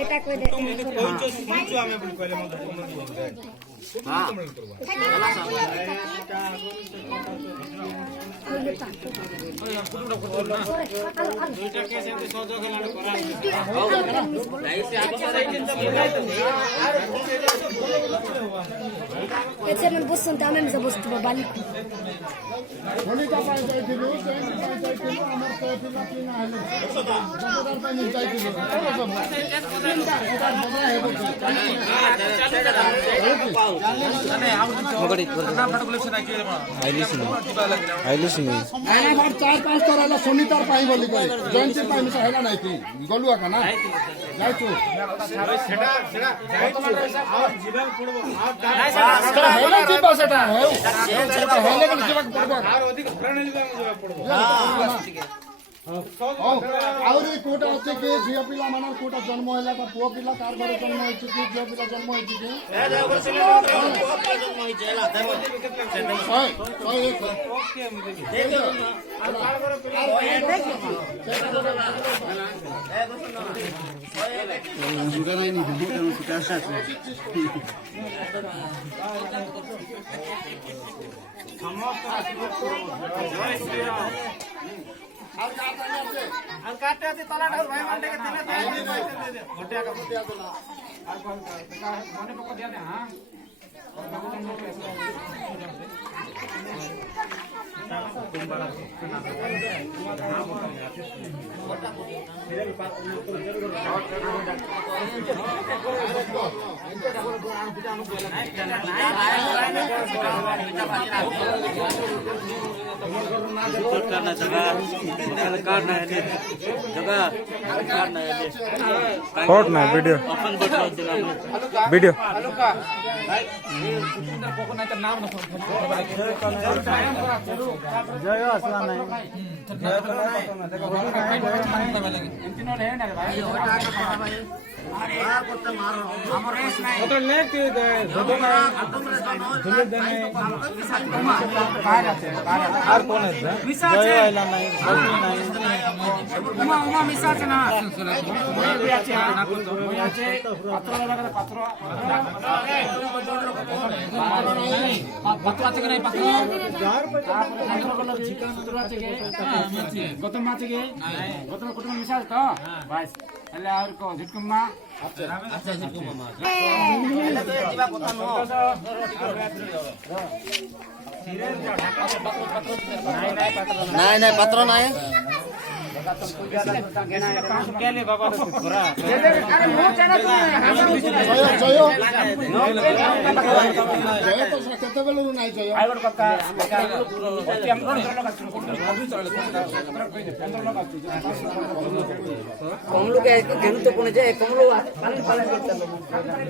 এটা কই দে আমি কইলে মত হ্যাঁ দুইটা কেস এতে সহযোগ হলে করা এতে আমি বসুন তা আমি বসতে বালি খনিটা পাই যাইছিল আমার কয়টিলা কিনা হলো 10,000 পাই নিয়ে যাইছিল চার পাঁচ তার হলো শনিতার পাই বলি কই জয়ন্তীর পাই মিশা হেলা নাই কি গলুয়া কানা যাইছো সেটা আর জীবন পড়বো আর হেলা কি পাস এটা হেলা কি জীবন পড়বো আর অধিক প্রাণ নিলে আমি জীবন পড়বো আউরি কোটা হচ্ছে কি ঝিও পিলা মানার কোটা জন্ম হইলা তা পুଅ পিলা তার ঘরে জন্ম হইছে কি ঝিও পিলা জন্ম হইছে কি আর কাটতে আছে তলাটা ভাই মানটাকে দিলে ঘটে আকা আর মনে পক্ষ দিয়া দে হ্যাঁ শর্ট না ভিডিও ভিডিও আর কোন আছে জয় আইলা নাই নাই উমা উমা মিশা আছে না মই আছে মই আছে পাত্র লাগা পাত্র পাত্র আছে কি নাই পাত্র পাত্র কোন চিকেন পাত্র আছে কি গতম আছে কি গতম কুটুম মিশা আছে তো বাস তাহলে আর কো ঝটকুমা আচ্ছা আচ্ছা ঝটকুমা এলা তো জিবা কথা ন নাই নাই পাত্র নাই କେତେବେଳରୁ ନାଇଁ ଜୟ କମଲୁ କେ କେମିତି ପୁଣି ଯେ କମଲୁ ପାଲନ ପାଲନ